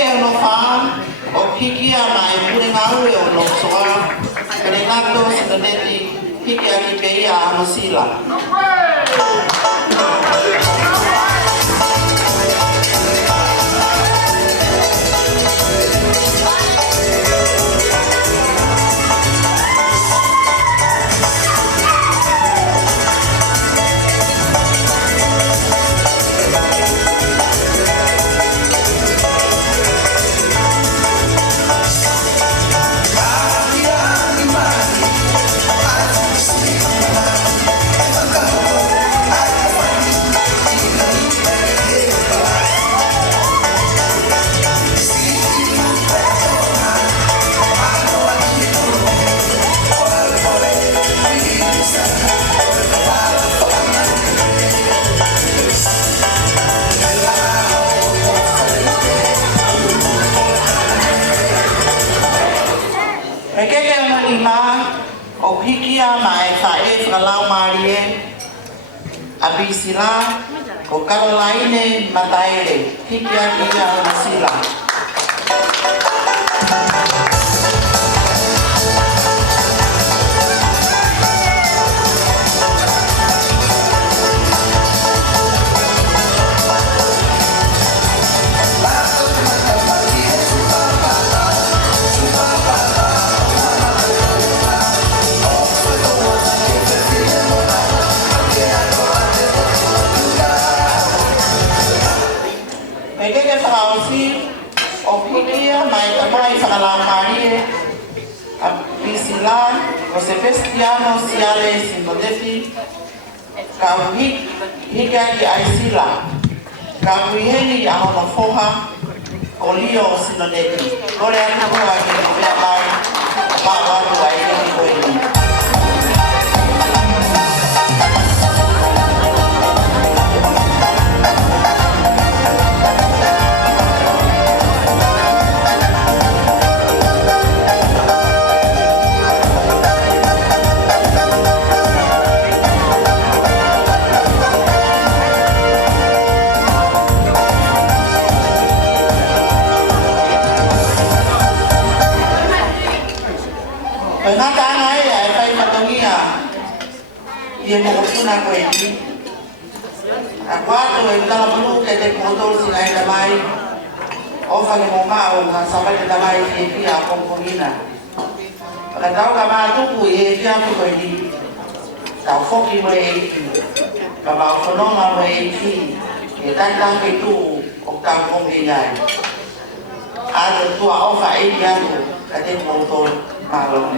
ke no fa o kiki a mai pure ngau e o no soa kene nato sa neti kiki a ki pe a Akosi. O hikia mai fae whakalau marie a Prisilla o Caroline mataere hikia kia o Prisilla. Fakaosi o hikia mai tamai whakalau marie a Prisilla o se festiano siale simodefi ka hikia ki aisila ka huiheni a hono foha o lio o sinodefi kore anu kua ki no mea mai ma watu a ikeni koini. Ia mo kuna ko ini. Aku tu dalam menu kita kotor selain damai. Ofa ni mo mau na sampai damai ini apa pungina. Kalau tahu kama tu kuih dia tu ini. Tahu foki mo ini. Kalau kono mo ini. Kita tang itu oktam pung ini. Ada tu ofa ini dia tu kita kotor malam.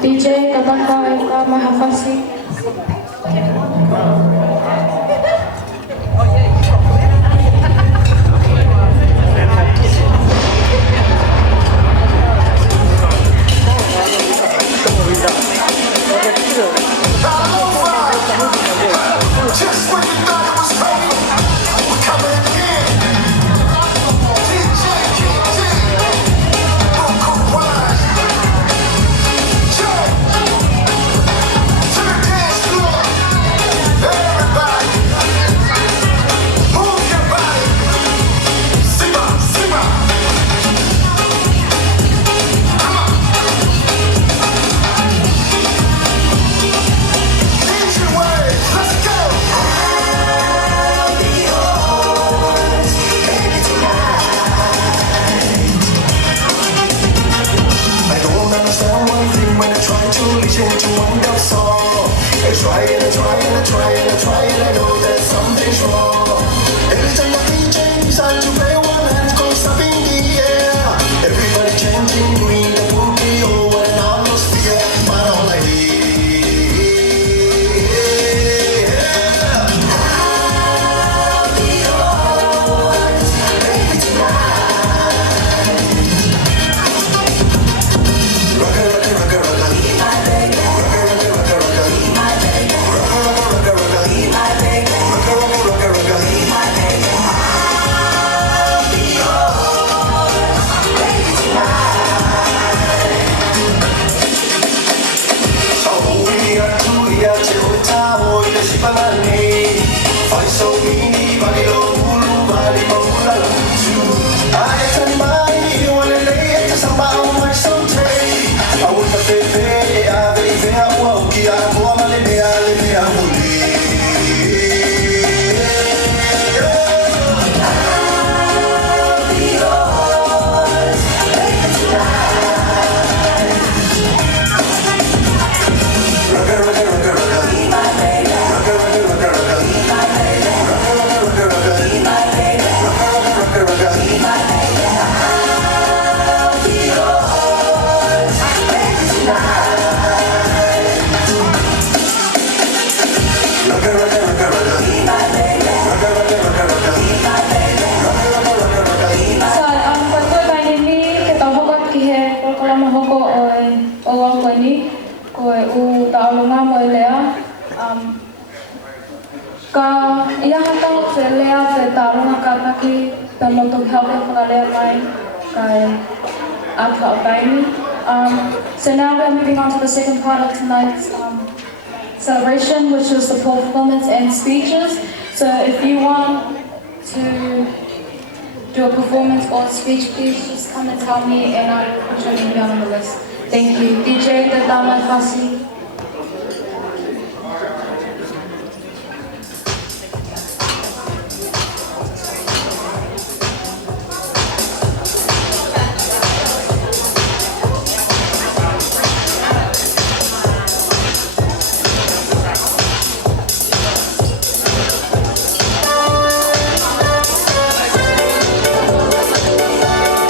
DJ Kabaka Mahafasi. Just when you thought it was over, we're coming again. DJ KT, Vocal Wise, Joe, to the dance floor. Everybody, move your body. Simba, Simba. Come on. Easy way, let's go. I don't understand one thing when I try to listen to one love song. I try and I try and I try and I try and I know that something's wrong. Tauolunga mo lea ka iahata se lea se Tauolunga ka taki pemotong help Fakaosi mai kai Akosi. So now we're moving on to the second part of tonight's celebration, which is the performance and speeches. So if you want to do a performance or a speech, please just come and tell me and I'll put your name down on the list. Thank you. DJ Akosi.